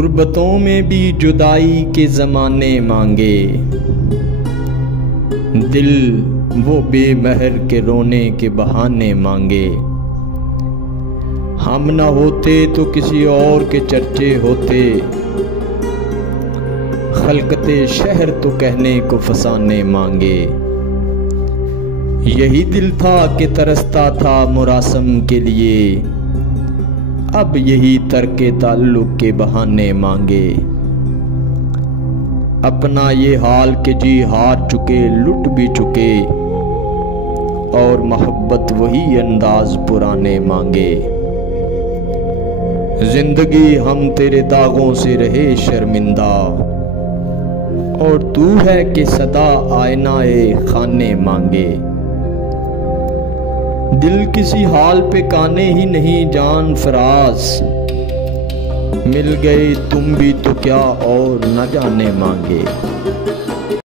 गुर्बतों में भी जुदाई के ज़माने मांगे, दिल वो बेमहर के रोने के बहाने मांगे। हम न होते तो किसी और के चर्चे होते, खलकते शहर तो कहने को फसाने मांगे। यही दिल था कि तरसता था मुरासम के लिए, अब यही तरके ताल्लुक के बहाने मांगे। अपना ये हाल के जी हार चुके लुट भी चुके, और मोहब्बत वही अंदाज पुराने मांगे। जिंदगी हम तेरे दागों से रहे शर्मिंदा, और तू है कि सदा आईनाए खाने मांगे। दिल किसी हाल पे काने ही नहीं जान फराज, मिल गए तुम भी तो क्या और न जाने मांगे।